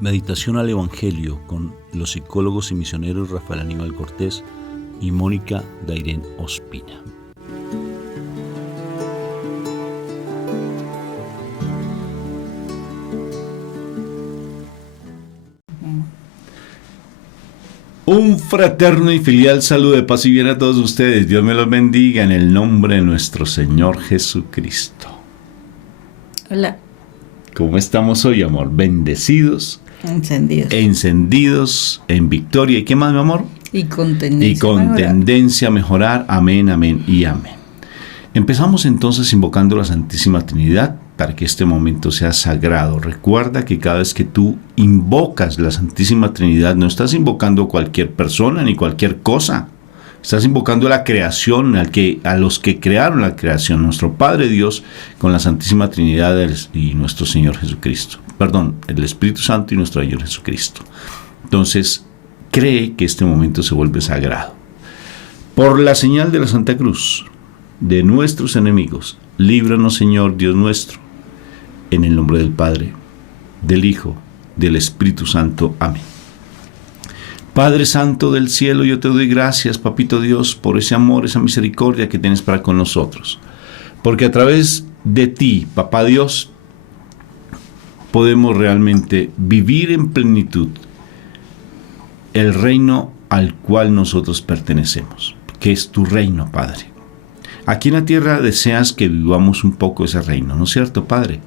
Meditación al Evangelio con los psicólogos y misioneros Rafael Aníbal Cortés y Mónica Dairén Ospina. Un fraterno y filial saludo de paz y bien a todos ustedes. Dios me los bendiga en el nombre de nuestro Señor Jesucristo. Hola. ¿Cómo estamos hoy, amor? Bendecidos. Encendidos en victoria. ¿Y qué más, mi amor? Y con tendencia a mejorar. Tendencia a mejorar. Amén, amén y amén. Empezamos entonces invocando a la Santísima Trinidad para que este momento sea sagrado. Recuerda que cada vez que tú invocas la Santísima Trinidad, no estás invocando a cualquier persona ni cualquier cosa. Estás invocando a la creación, a los que crearon la creación, nuestro Padre Dios, con la Santísima Trinidad y nuestro Señor Jesucristo. El Espíritu Santo y nuestro Señor Jesucristo. Entonces, cree que este momento se vuelve sagrado. Por la señal de la Santa Cruz, de nuestros enemigos, líbranos, Señor Dios nuestro, en el nombre del Padre, del Hijo, del Espíritu Santo. Amén. Padre Santo del cielo, yo te doy gracias, Papito Dios, por ese amor, esa misericordia que tienes para con nosotros. Porque a través de ti, Papá Dios, podemos realmente vivir en plenitud el reino al cual nosotros pertenecemos, que es tu reino, Padre. Aquí en la tierra deseas que vivamos un poco ese reino, ¿no es cierto, Padre?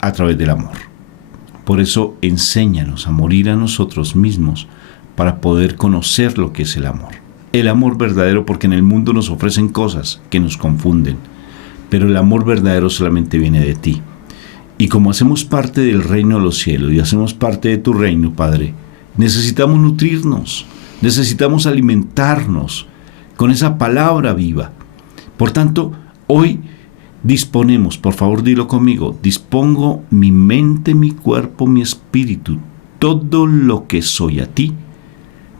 A través del amor. Por eso, enséñanos a morir a nosotros mismos para poder conocer lo que es el amor. El amor verdadero, porque en el mundo nos ofrecen cosas que nos confunden, pero el amor verdadero solamente viene de ti. Y como hacemos parte del reino de los cielos y hacemos parte de tu reino, Padre, necesitamos nutrirnos, necesitamos alimentarnos con esa palabra viva. Por tanto, hoy disponemos, por favor dilo conmigo, dispongo mi mente, mi cuerpo, mi espíritu, todo lo que soy a ti,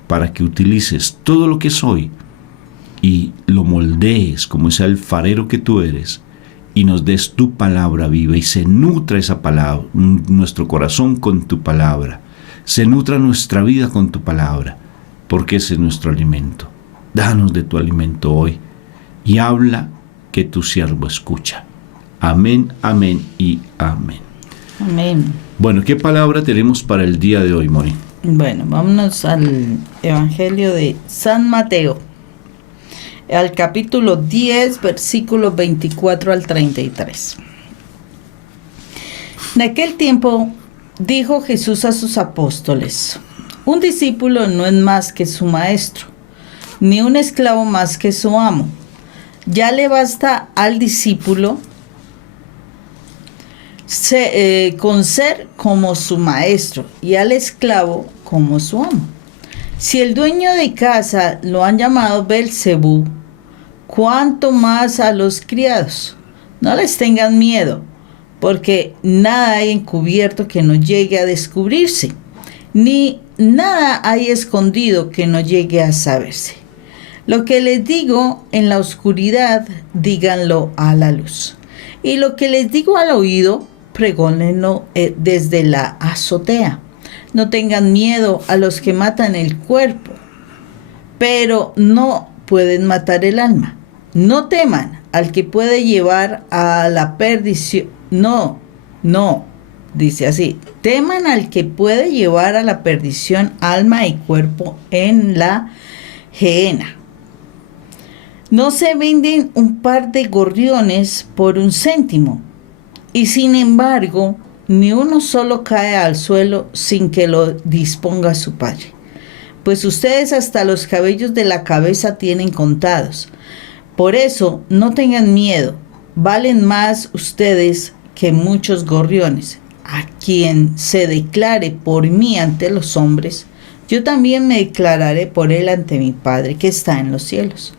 para que utilices todo lo que soy y lo moldees como ese alfarero que tú eres y nos des tu palabra viva y se nutra esa palabra, nuestro corazón con tu palabra, se nutra nuestra vida con tu palabra, porque ese es nuestro alimento. Danos de tu alimento hoy y habla que tu siervo escucha. Amén, amén y amén. Amén. Bueno, ¿qué palabra tenemos para el día de hoy, Moni? Bueno, vámonos al Evangelio de San Mateo, al capítulo 10, versículos 24 al 33. En aquel tiempo dijo Jesús a sus apóstoles: un discípulo no es más que su maestro, ni un esclavo más que su amo. Ya le basta al discípulo con ser como su maestro y al esclavo como su amo. Si el dueño de casa lo han llamado Belcebú, ¿cuánto más a los criados? No les tengan miedo, porque nada hay encubierto que no llegue a descubrirse, ni nada hay escondido que no llegue a saberse. Lo que les digo en la oscuridad, díganlo a la luz. Y lo que les digo al oído, pregónenlo desde la azotea. No tengan miedo a los que matan el cuerpo, pero no pueden matar el alma. No teman al que puede llevar a la perdición. No, dice así. Teman al que puede llevar a la perdición alma y cuerpo en la gehenna. No se venden un par de gorriones por 1 céntimo, y sin embargo, ni uno solo cae al suelo sin que lo disponga su Padre. Pues ustedes hasta los cabellos de la cabeza tienen contados. Por eso, no tengan miedo, valen más ustedes que muchos gorriones. A quien se declare por mí ante los hombres, yo también me declararé por él ante mi Padre que está en los cielos.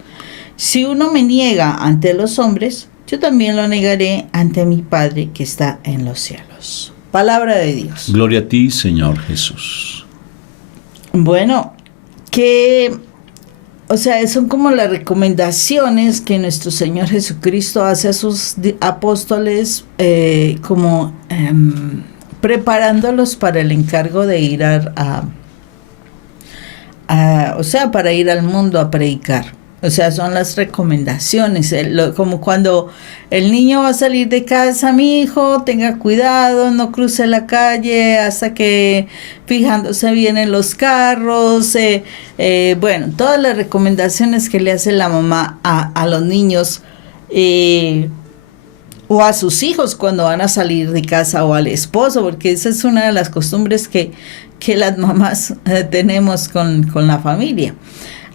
Si uno me niega ante los hombres, yo también lo negaré ante mi Padre que está en los cielos. Palabra de Dios. Gloria a ti, Señor Jesús. Bueno, que o sea, son como las recomendaciones que nuestro Señor Jesucristo hace a sus apóstoles, preparándolos para el encargo de ir o sea, para ir al mundo a predicar. O sea, son las recomendaciones, como cuando el niño va a salir de casa: mi hijo, tenga cuidado, no cruce la calle hasta que fijándose bien en los carros. Bueno, todas las recomendaciones que le hace la mamá a los niños o a sus hijos cuando van a salir de casa, o al esposo, porque esa es una de las costumbres que las mamás tenemos con la familia.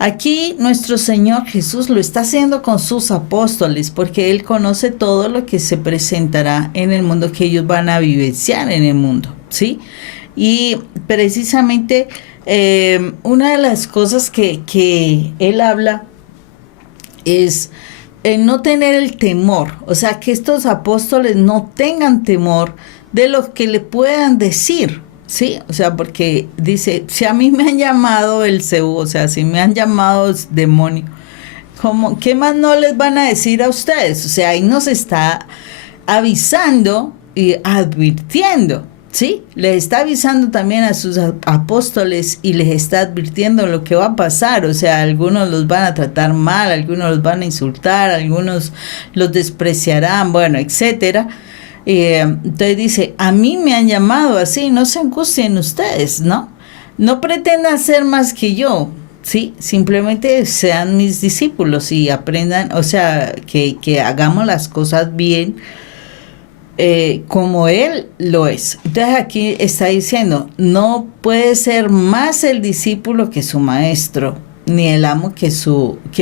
Aquí nuestro Señor Jesús lo está haciendo con sus apóstoles, porque Él conoce todo lo que se presentará en el mundo, que ellos van a vivenciar en el mundo, ¿sí? Y precisamente una de las cosas que Él habla es no tener el temor, o sea, que estos apóstoles no tengan temor de lo que le puedan decir, ¿sí? O sea, porque dice: si a mí me han llamado Belcebú, o sea, si me han llamado demonio, ¿qué más no les van a decir a ustedes? O sea, ahí nos está avisando y advirtiendo, ¿sí? Les está avisando también a sus apóstoles y les está advirtiendo lo que va a pasar. O sea, algunos los van a tratar mal, algunos los van a insultar, algunos los despreciarán, bueno, etcétera. Entonces dice: a mí me han llamado así, no se angustien ustedes, ¿no? No pretendan ser más que yo, ¿sí? Simplemente sean mis discípulos y aprendan, o sea, que hagamos las cosas bien, como Él lo es. Entonces aquí está diciendo: no puede ser más el discípulo que su maestro, ni el amo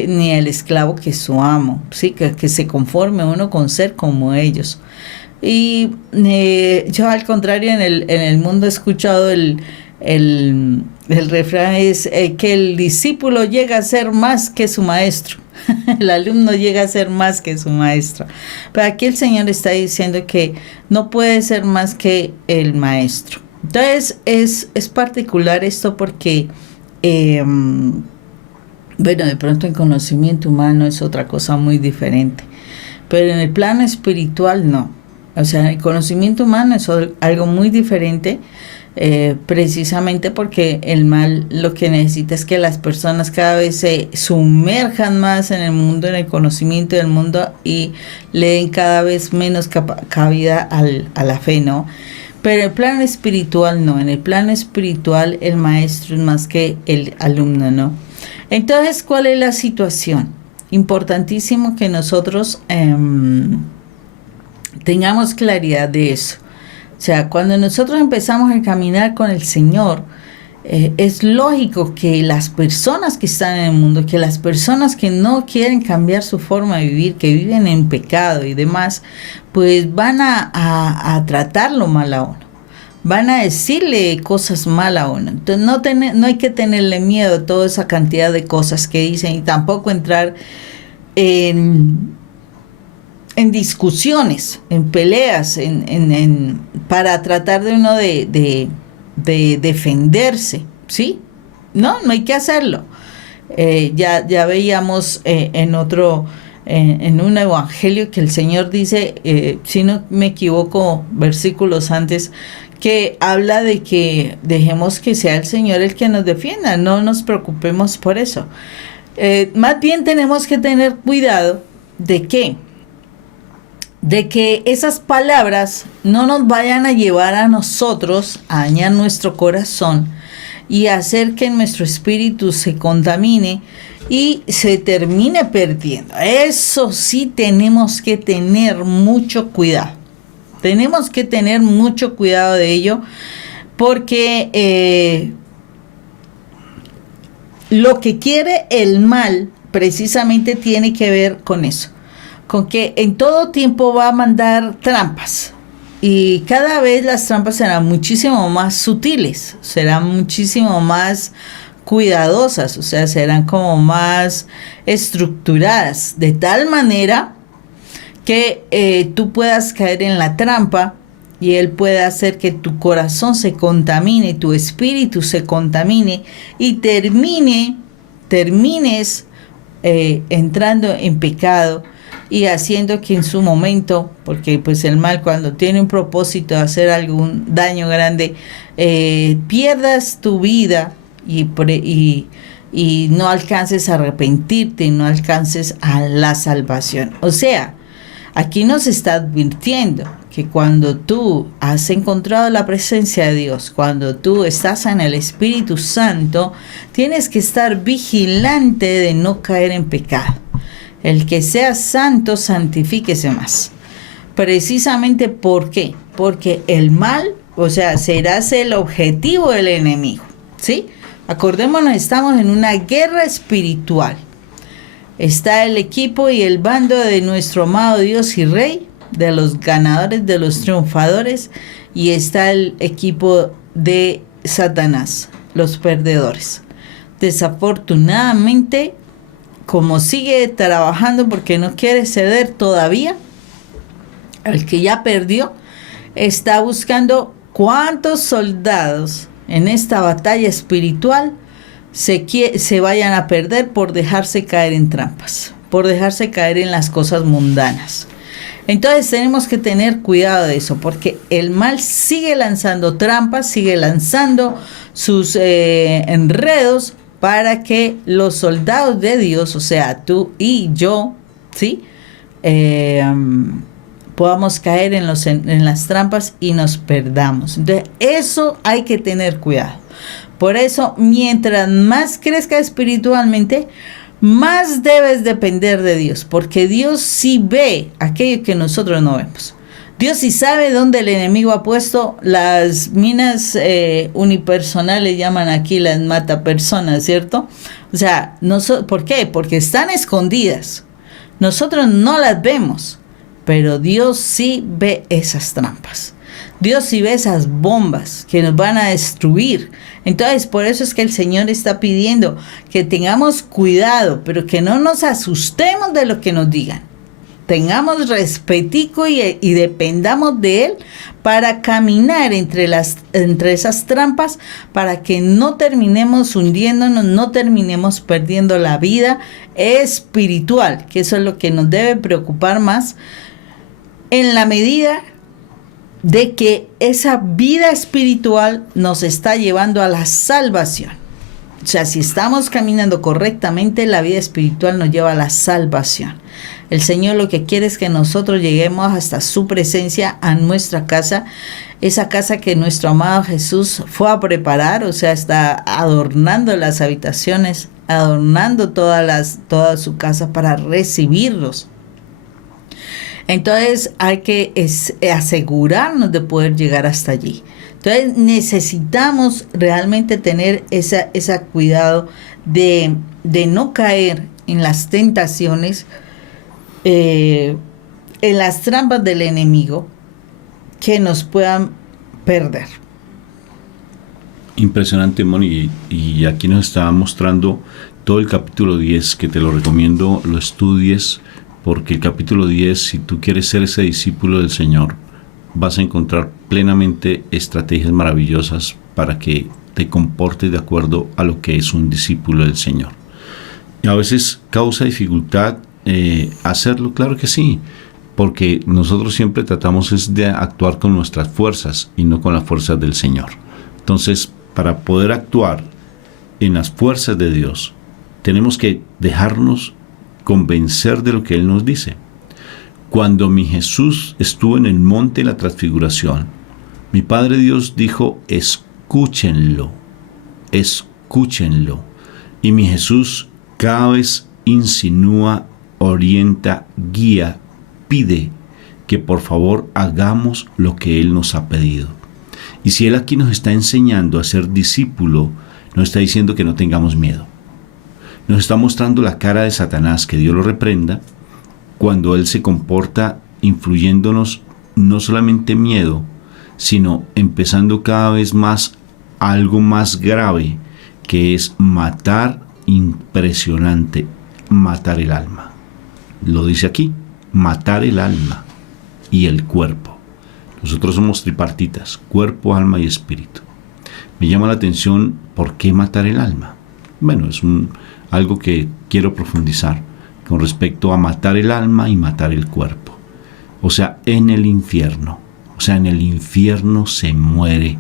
ni el esclavo que su amo, ¿sí? Que se conforme uno con ser como ellos. Y yo, al contrario, en el mundo he escuchado el refrán es que el discípulo llega a ser más que su maestro. El alumno llega a ser más que su maestro. Pero aquí el Señor está diciendo que no puede ser más que el maestro. Entonces es particular esto porque, bueno, de pronto en conocimiento humano es otra cosa muy diferente. Pero en el plano espiritual no. O sea, el conocimiento humano es algo muy diferente, precisamente porque el mal lo que necesita es que las personas cada vez se sumerjan más en el mundo, en el conocimiento del mundo, y le den cada vez menos cabida a la fe, ¿no? Pero en el plano espiritual no. En el plano espiritual el maestro es más que el alumno, ¿no? Entonces, ¿cuál es la situación? Importantísimo que nosotros tengamos claridad de eso. O sea, cuando nosotros empezamos a caminar con el Señor, es lógico que las personas que están en el mundo, que las personas que no quieren cambiar su forma de vivir, que viven en pecado y demás, pues van a tratarlo mal a uno. Van a decirle cosas mal a uno. Entonces no hay que tenerle miedo a toda esa cantidad de cosas que dicen, y tampoco entrar en discusiones, en peleas, para tratar de uno de defenderse, ¿sí? No hay que hacerlo. Ya veíamos en un evangelio que el Señor dice, si no me equivoco, versículos antes, que habla de que dejemos que sea el Señor el que nos defienda, no nos preocupemos por eso. Más bien tenemos que tener cuidado de que esas palabras no nos vayan a llevar a nosotros a dañar nuestro corazón y hacer que nuestro espíritu se contamine y se termine perdiendo. Eso sí tenemos que tener mucho cuidado. Tenemos que tener mucho cuidado de ello, porque lo que quiere el mal precisamente tiene que ver con eso, con que en todo tiempo va a mandar trampas, y cada vez las trampas serán muchísimo más sutiles, serán muchísimo más cuidadosas, o sea, serán como más estructuradas, de tal manera que tú puedas caer en la trampa y él puede hacer que tu corazón se contamine, tu espíritu se contamine y termines entrando en pecado y haciendo que en su momento, porque pues el mal cuando tiene un propósito de hacer algún daño grande, pierdas tu vida y no alcances a arrepentirte, no alcances a la salvación. O sea, aquí nos está advirtiendo que cuando tú has encontrado la presencia de Dios, cuando tú estás en el Espíritu Santo, tienes que estar vigilante de no caer en pecado. El que sea santo, santifíquese más. Precisamente, ¿por qué? Porque el mal, o sea, serás el objetivo del enemigo, ¿sí? Acordémonos, estamos en una guerra espiritual. Está el equipo y el bando de nuestro amado Dios y Rey, de los ganadores, de los triunfadores, y está el equipo de Satanás, los perdedores. Desafortunadamente, como sigue trabajando porque no quiere ceder todavía, el que ya perdió está buscando cuántos soldados en esta batalla espiritual se vayan a perder por dejarse caer en trampas, por dejarse caer en las cosas mundanas. Entonces tenemos que tener cuidado de eso, porque el mal sigue lanzando trampas, sigue lanzando sus enredos para que los soldados de Dios, o sea, tú y yo, ¿sí? Podamos caer en las trampas y nos perdamos. Entonces, eso hay que tener cuidado. Por eso, mientras más crezca espiritualmente, más debes depender de Dios, porque Dios sí ve aquello que nosotros no vemos. Dios sí sabe dónde el enemigo ha puesto las minas unipersonales, llaman aquí las matapersonas, ¿cierto? O sea, ¿por qué? Porque están escondidas. Nosotros no las vemos, pero Dios sí ve esas trampas. Dios sí ve esas bombas que nos van a destruir. Entonces, por eso es que el Señor está pidiendo que tengamos cuidado, pero que no nos asustemos de lo que nos digan. Tengamos respetico y dependamos de Él para caminar entre esas trampas, para que no terminemos hundiéndonos, no terminemos perdiendo la vida espiritual, que eso es lo que nos debe preocupar más, en la medida de que esa vida espiritual nos está llevando a la salvación. O sea, si estamos caminando correctamente, la vida espiritual nos lleva a la salvación. El Señor lo que quiere es que nosotros lleguemos hasta su presencia, a nuestra casa, esa casa que nuestro amado Jesús fue a preparar, o sea, está adornando las habitaciones, adornando toda su casa para recibirlos. Entonces hay que asegurarnos de poder llegar hasta allí. Entonces necesitamos realmente tener ese cuidado de no caer en las tentaciones, en las trampas del enemigo que nos puedan perder. Impresionante, Moni, y aquí nos está mostrando todo el capítulo 10, que te lo recomiendo, lo estudies, porque el capítulo 10, si tú quieres ser ese discípulo del Señor, vas a encontrar plenamente estrategias maravillosas para que te comportes de acuerdo a lo que es un discípulo del Señor. Y a veces causa dificultad hacerlo, claro que sí, porque nosotros siempre tratamos es de actuar con nuestras fuerzas y no con las fuerzas del Señor. Entonces, para poder actuar en las fuerzas de Dios, tenemos que dejarnos convencer de lo que Él nos dice. Cuando mi Jesús estuvo en el monte de la transfiguración, mi Padre Dios dijo: escúchenlo, escúchenlo. Y mi Jesús cada vez insinúa, orienta, guía, pide que por favor hagamos lo que Él nos ha pedido. Y si Él aquí nos está enseñando a ser discípulo, nos está diciendo que no tengamos miedo. Nos está mostrando la cara de Satanás, que Dios lo reprenda, cuando Él se comporta influyéndonos no solamente miedo, sino empezando cada vez más algo más grave, que es matar, impresionante, matar el alma. Lo dice aquí, matar el alma y el cuerpo. Nosotros somos tripartitas, cuerpo, alma y espíritu. Me llama la atención, ¿por qué matar el alma? Bueno, es algo que quiero profundizar con respecto a matar el alma y matar el cuerpo. O sea, en el infierno. O sea, en el infierno se muere,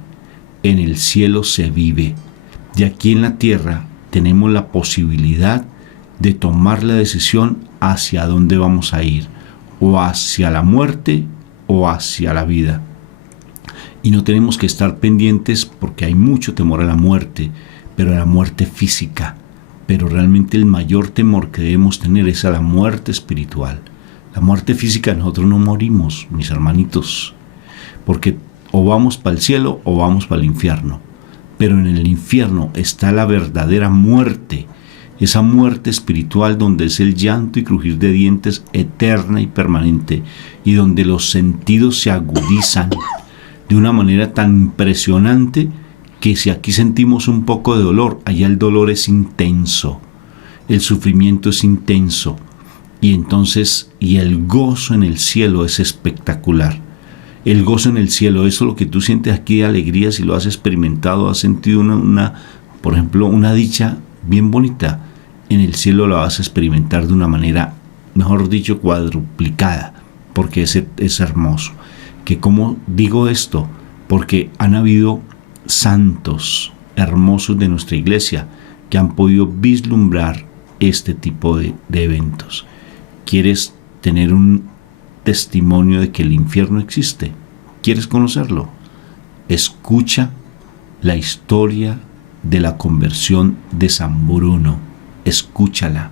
en el cielo se vive. Y aquí en la tierra tenemos la posibilidad de tomar la decisión hacia dónde vamos a ir, o hacia la muerte o hacia la vida. Y no tenemos que estar pendientes porque hay mucho temor a la muerte, pero a la muerte física. Pero realmente el mayor temor que debemos tener es a la muerte espiritual. La muerte física, nosotros no morimos, mis hermanitos, porque o vamos para el cielo o vamos para el infierno. Pero en el infierno está la verdadera muerte, esa muerte espiritual donde es el llanto y crujir de dientes eterna y permanente, y donde los sentidos se agudizan de una manera tan impresionante que si aquí sentimos un poco de dolor, allá el dolor es intenso, el sufrimiento es intenso, y entonces, y el gozo en el cielo es espectacular. El gozo en el cielo, eso es lo que tú sientes aquí de alegría, si lo has experimentado, has sentido por ejemplo, una dicha bien bonita, en el cielo la vas a experimentar de una manera, mejor dicho, cuadruplicada, porque es hermoso. Que como digo esto, porque han habido santos hermosos de nuestra iglesia que han podido vislumbrar este tipo de eventos. ¿Quieres tener un testimonio de que el infierno existe? ¿Quieres conocerlo? Escucha la historia de la conversión de San Bruno. Escúchala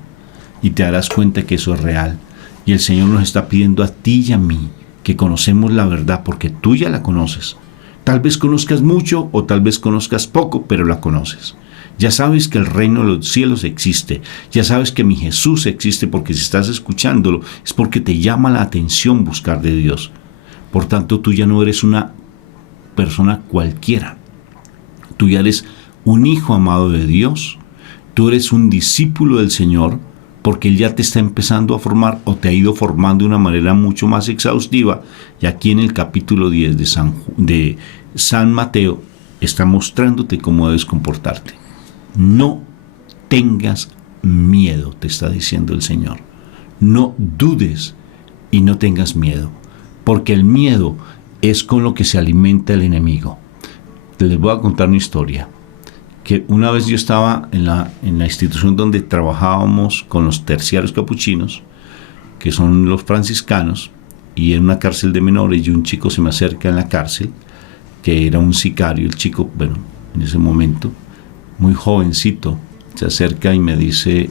y te darás cuenta que eso es real. Y el Señor nos está pidiendo a ti y a mí que conocemos la verdad, porque tú ya la conoces. Tal vez conozcas mucho o tal vez conozcas poco, pero la conoces. Ya sabes que el reino de los cielos existe. Ya sabes que mi Jesús existe, porque si estás escuchándolo es porque te llama la atención buscar de Dios. Por tanto, tú ya no eres una persona cualquiera. Tú ya eres un hijo amado de Dios. Tú eres un discípulo del Señor, porque Él ya te está empezando a formar o te ha ido formando de una manera mucho más exhaustiva. Y aquí en el capítulo 10 de San Mateo está mostrándote cómo debes comportarte. No tengas miedo, te está diciendo el Señor. No dudes y no tengas miedo, porque el miedo es con lo que se alimenta el enemigo. Les voy a contar una historia. Que una vez yo estaba en la institución donde trabajábamos con los terciarios capuchinos, que son los franciscanos, y en una cárcel de menores, y un chico se me acerca en la cárcel, que era un sicario. El chico, bueno, en ese momento, muy jovencito, se acerca y me dice: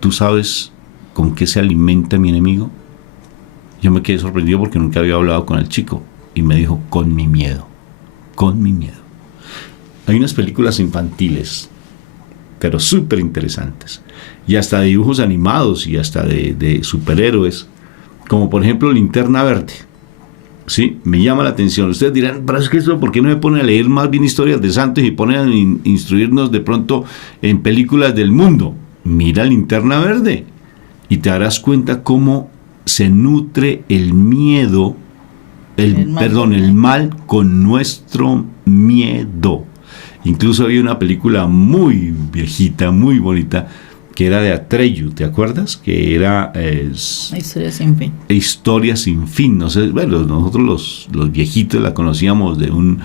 ¿tú sabes con qué se alimenta mi enemigo? Yo me quedé sorprendido porque nunca había hablado con el chico, y me dijo: con mi miedo, con mi miedo. Hay unas películas infantiles, pero súper interesantes, y hasta de dibujos animados y hasta de superhéroes, como por ejemplo Linterna Verde. Sí, me llama la atención. Ustedes dirán: pero es que eso, ¿por qué no me pone a leer más bien historias de santos y ponen a instruirnos de pronto en películas del mundo? Mira Linterna Verde y te darás cuenta cómo se nutre el miedo, el mal con nuestro miedo. Incluso había una película muy viejita, muy bonita, que era de Atreyu, ¿te acuerdas? Que era Historia sin fin. Historia sin fin. No sé, bueno, nosotros los viejitos la conocíamos de un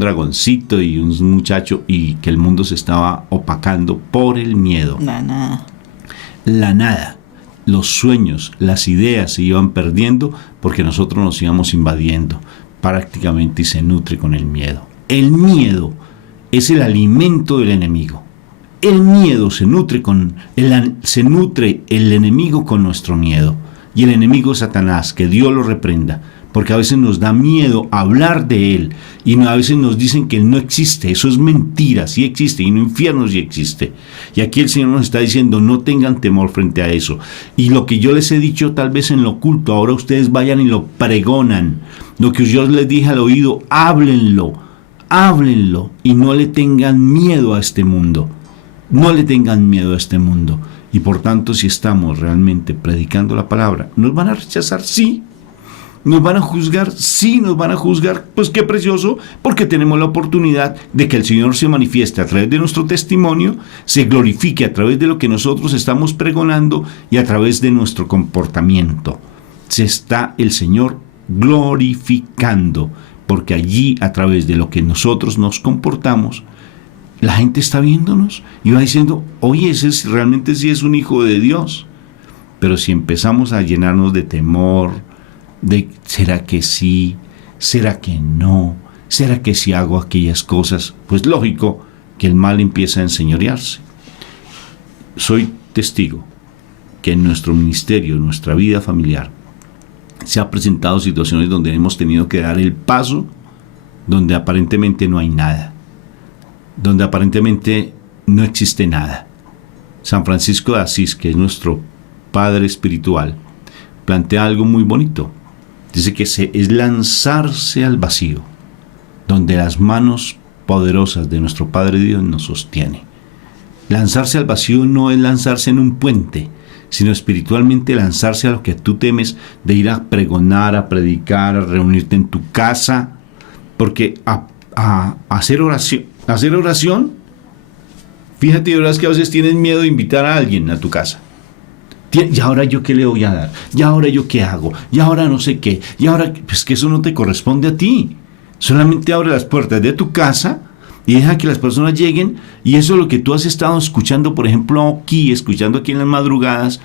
dragoncito y un muchacho, y que el mundo se estaba opacando por el miedo. La nada. Los sueños, las ideas se iban perdiendo porque nosotros nos íbamos invadiendo prácticamente, y se nutre con el miedo. El miedo es el alimento del enemigo. El miedo se nutre el enemigo con nuestro miedo. Y el enemigo es Satanás, que Dios lo reprenda, porque a veces nos da miedo hablar de él, y a veces nos dicen que él no existe. Eso es mentira, sí existe, y en el infierno sí existe. Y aquí el Señor nos está diciendo: no tengan temor frente a eso. Y lo que yo les he dicho tal vez en lo oculto, ahora ustedes vayan y lo pregonan. Lo que yo les dije al oído, háblenlo, y no le tengan miedo a este mundo. No le tengan miedo a este mundo. Y por tanto, si estamos realmente predicando la palabra, ¿nos van a rechazar? Sí. ¿Nos van a juzgar? Sí, nos van a juzgar. Pues qué precioso, porque tenemos la oportunidad de que el Señor se manifieste a través de nuestro testimonio, se glorifique a través de lo que nosotros estamos pregonando y a través de nuestro comportamiento. Se está el Señor glorificando, porque allí, a través de lo que nosotros nos comportamos, la gente está viéndonos y va diciendo, oye, ese realmente sí es un hijo de Dios. Pero si empezamos a llenarnos de temor, de ¿será que sí? ¿Será que no? ¿Será que si hago aquellas cosas? Pues lógico que el mal empieza a enseñorearse. Soy testigo que en nuestro ministerio, en nuestra vida familiar, se han presentado situaciones donde hemos tenido que dar el paso, donde aparentemente no hay nada, donde aparentemente no existe nada. San Francisco de Asís, que es nuestro padre espiritual, plantea algo muy bonito. Dice que es lanzarse al vacío, donde las manos poderosas de nuestro Padre Dios nos sostiene. Lanzarse al vacío no es lanzarse en un puente, sino espiritualmente lanzarse a lo que tú temes, de ir a pregonar, a predicar, a reunirte en tu casa, porque a hacer oración, fíjate, verás que a veces tienes miedo de invitar a alguien a tu casa. ¿Y ahora yo qué le voy a dar? ¿Y ahora yo qué hago? ¿Y ahora no sé qué? ¿Y ahora? Pues que eso no te corresponde a ti. Solamente abre las puertas de tu casa y deja que las personas lleguen, y eso es lo que tú has estado escuchando, por ejemplo, escuchando aquí en las madrugadas,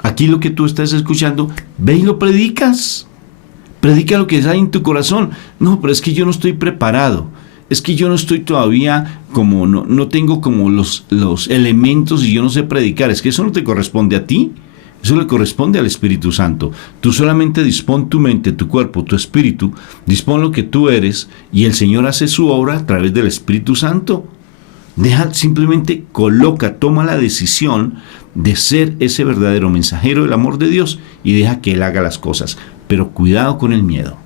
aquí lo que tú estás escuchando, ve y lo predicas. Predica lo que hay en tu corazón. No, pero es que yo no estoy preparado. Es que yo no estoy todavía no tengo como los elementos y yo no sé predicar. Es que eso no te corresponde a ti. Eso le corresponde al Espíritu Santo. Tú solamente dispón tu mente, tu cuerpo, tu espíritu, dispón lo que tú eres, y el Señor hace su obra a través del Espíritu Santo. Simplemente toma la decisión de ser ese verdadero mensajero del amor de Dios y deja que Él haga las cosas. Pero cuidado con el miedo.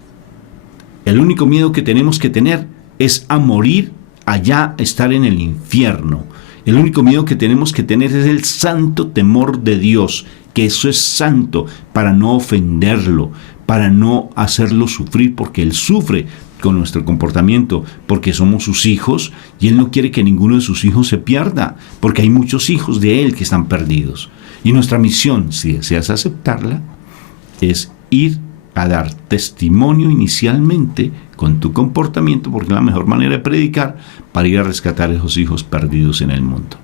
El único miedo que tenemos que tener es a morir allá, estar en el infierno. El único miedo que tenemos que tener es el santo temor de Dios, que eso es santo, para no ofenderlo, para no hacerlo sufrir, porque Él sufre con nuestro comportamiento, porque somos sus hijos, y Él no quiere que ninguno de sus hijos se pierda, porque hay muchos hijos de Él que están perdidos. Y nuestra misión, si deseas aceptarla, es ir a dar testimonio inicialmente con tu comportamiento, porque es la mejor manera de predicar, para ir a rescatar a esos hijos perdidos en el mundo.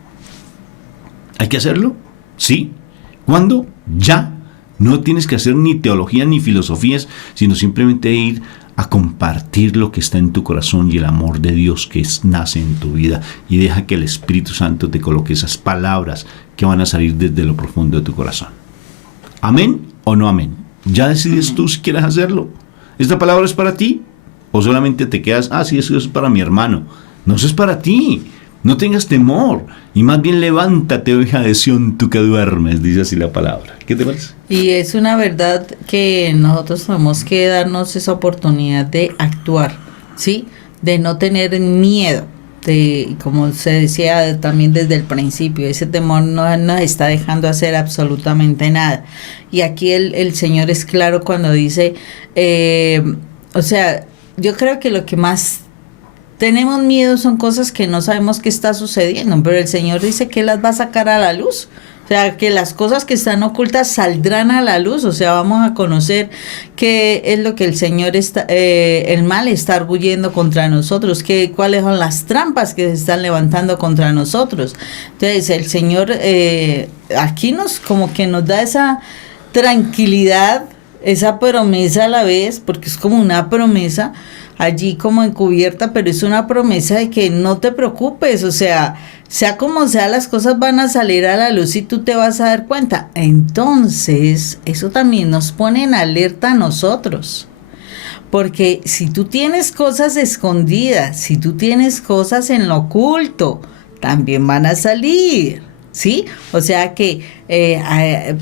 ¿Hay que hacerlo? Sí. ¿Cuándo? Ya. No tienes que hacer ni teología ni filosofías, sino simplemente ir a compartir lo que está en tu corazón y el amor de Dios que nace en tu vida, y deja que el Espíritu Santo te coloque esas palabras que van a salir desde lo profundo de tu corazón. ¿Amén o no amén? Ya decides tú si quieres hacerlo. ¿Esta palabra es para ti? ¿O solamente te quedas, sí, eso es para mi hermano? No, eso es para ti. No tengas temor, y más bien levántate, oh hija de Sión, tú que duermes, dice así la palabra. ¿Qué te parece? Y es una verdad que nosotros tenemos que darnos esa oportunidad de actuar, ¿sí? De no tener miedo, como se decía también desde el principio, ese temor no nos está dejando hacer absolutamente nada. Y aquí el Señor es claro cuando dice, yo creo que lo que más tenemos miedo son cosas que no sabemos qué está sucediendo, pero el Señor dice que las va a sacar a la luz. O sea, que las cosas que están ocultas saldrán a la luz. O sea, vamos a conocer qué es lo que el Señor el mal está arguyendo contra nosotros, cuáles son las trampas que se están levantando contra nosotros. Entonces, el Señor aquí como que nos da esa tranquilidad, esa promesa a la vez, porque es como una promesa allí como encubierta, pero es una promesa de que no te preocupes, o sea como sea, las cosas van a salir a la luz y tú te vas a dar cuenta. Entonces, eso también nos pone en alerta a nosotros, porque si tú tienes cosas escondidas, si tú tienes cosas en lo oculto, también van a salir. ¿sí? O sea que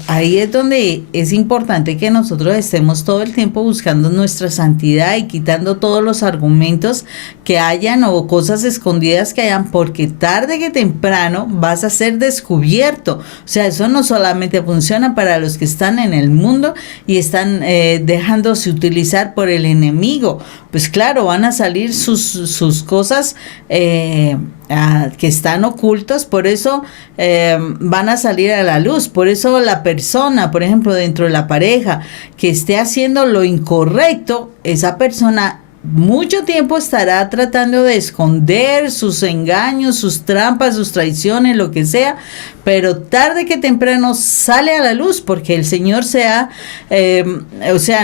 ahí es donde es importante que nosotros estemos todo el tiempo buscando nuestra santidad y quitando todos los argumentos que hayan o cosas escondidas que hayan, porque tarde que temprano vas a ser descubierto. O sea, eso no solamente funciona para los que están en el mundo y están dejándose utilizar por el enemigo. Pues claro, van a salir sus cosas que están ocultas, por eso van a salir a la luz. Por eso la persona, por ejemplo, dentro de la pareja que esté haciendo lo incorrecto, esa persona mucho tiempo estará tratando de esconder sus engaños, sus trampas, sus traiciones, lo que sea, pero tarde que temprano sale a la luz, porque el Señor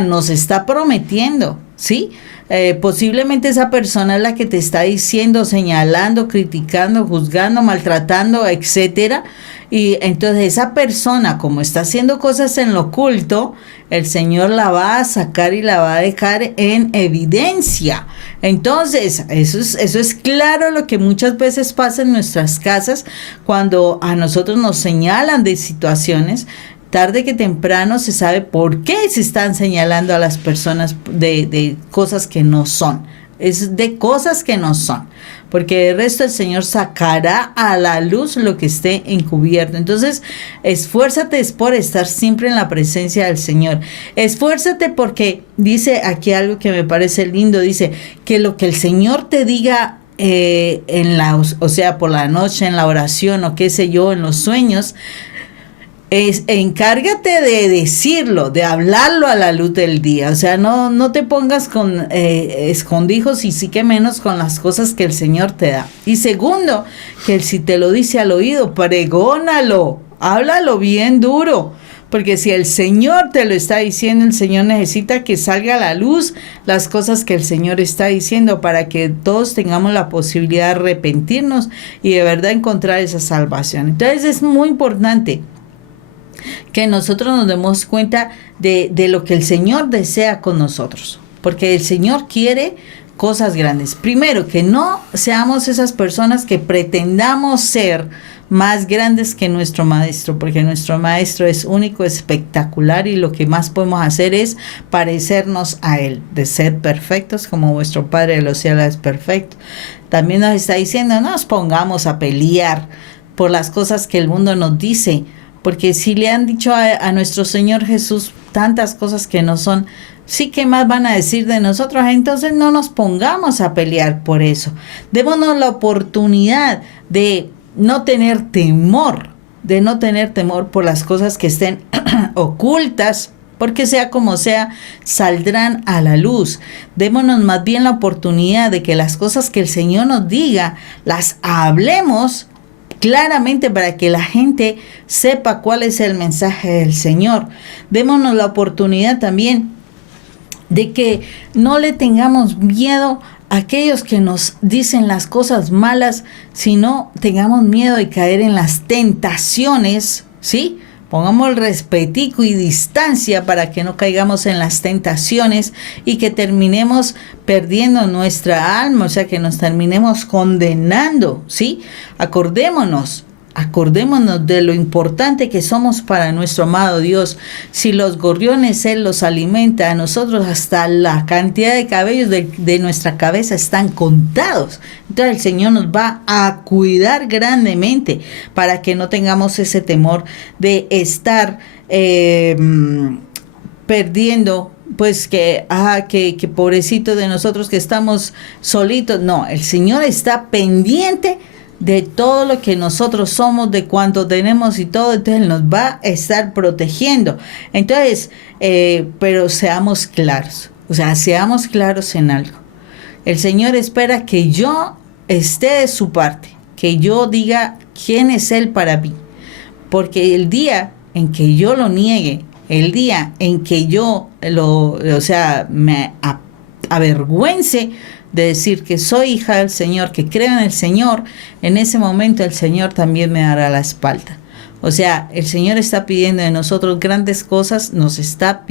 nos está prometiendo, ¿sí? Posiblemente esa persona es la que te está diciendo, señalando, criticando, juzgando, maltratando, etcétera. Y entonces esa persona, como está haciendo cosas en lo oculto, el Señor la va a sacar y la va a dejar en evidencia. Entonces, eso es claro lo que muchas veces pasa en nuestras casas cuando a nosotros nos señalan de situaciones. Tarde que temprano se sabe por qué se están señalando a las personas de cosas que no son. Es de cosas que no son. Porque el resto el Señor sacará a la luz lo que esté encubierto. Entonces, esfuérzate por estar siempre en la presencia del Señor. Esfuérzate porque dice aquí algo que me parece lindo. Dice que lo que el Señor te diga por la noche, en la oración o qué sé yo, en los sueños, encárgate de decirlo, de hablarlo a la luz del día. O sea, no te pongas con escondijos y sí que menos con las cosas que el Señor te da. Y segundo, que si te lo dice al oído, pregónalo, háblalo bien duro. Porque si el Señor te lo está diciendo, el Señor necesita que salga a la luz las cosas que el Señor está diciendo para que todos tengamos la posibilidad de arrepentirnos y de verdad encontrar esa salvación. Entonces es muy importante que nosotros nos demos cuenta de lo que el Señor desea con nosotros, porque el Señor quiere cosas grandes. Primero, que no seamos esas personas que pretendamos ser más grandes que nuestro Maestro, porque nuestro Maestro es único, espectacular, y lo que más podemos hacer es parecernos a Él, de ser perfectos como vuestro Padre de los cielos es perfecto. También nos está diciendo, no nos pongamos a pelear por las cosas que el mundo nos dice, porque si le han dicho a nuestro Señor Jesús tantas cosas que no son, sí que más van a decir de nosotros. Entonces no nos pongamos a pelear por eso. Démonos la oportunidad de no tener temor por las cosas que estén ocultas, porque sea como sea, saldrán a la luz. Démonos más bien la oportunidad de que las cosas que el Señor nos diga, las hablemos claramente para que la gente sepa cuál es el mensaje del Señor. Démonos la oportunidad también de que no le tengamos miedo a aquellos que nos dicen las cosas malas, sino tengamos miedo de caer en las tentaciones, ¿sí? Pongamos el respetico y distancia para que no caigamos en las tentaciones y que terminemos perdiendo nuestra alma, o sea, que nos terminemos condenando, ¿sí? Acordémonos de lo importante que somos para nuestro amado Dios. Si los gorriones Él los alimenta, a nosotros hasta la cantidad de cabellos de nuestra cabeza están contados. Entonces el Señor nos va a cuidar grandemente para que no tengamos ese temor de estar perdiendo, pues que pobrecito de nosotros que estamos solitos. No, el Señor está pendiente de todo lo que nosotros somos, de cuánto tenemos y todo. Entonces Él nos va a estar protegiendo. Entonces, pero seamos claros, seamos claros en algo. El Señor espera que yo esté de su parte, que yo diga quién es Él para mí, porque el día en que yo lo niegue, el día en que yo me avergüence de decir que soy hija del Señor, que creo en el Señor, en ese momento el Señor también me dará la espalda. O sea, el Señor está pidiendo de nosotros grandes cosas, nos está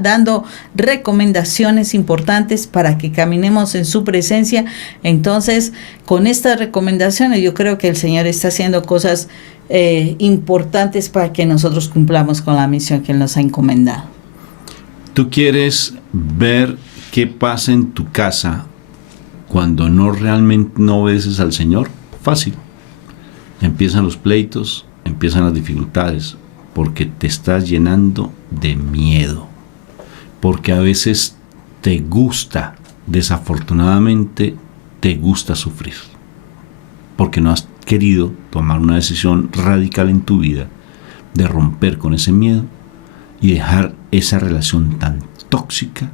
dando recomendaciones importantes para que caminemos en su presencia. Entonces, con estas recomendaciones, yo creo que el Señor está haciendo cosas importantes para que nosotros cumplamos con la misión que Él nos ha encomendado. ¿Tú quieres ver qué pasa en tu casa cuando realmente no obedeces al Señor? Fácil. Empiezan los pleitos, empiezan las dificultades, porque te estás llenando de miedo. Porque a veces te gusta, desafortunadamente, te gusta sufrir. Porque no has querido tomar una decisión radical en tu vida de romper con ese miedo y dejar esa relación tan tóxica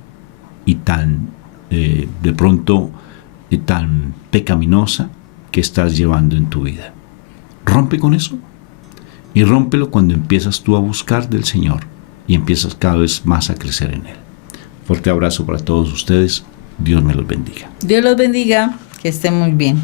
y tan, de pronto, tan pecaminosa que estás llevando en tu vida. Rompe con eso y rómpelo cuando empiezas tú a buscar del Señor y empiezas cada vez más a crecer en Él. Fuerte abrazo para todos ustedes. Dios me los bendiga. Dios los bendiga, que estén muy bien.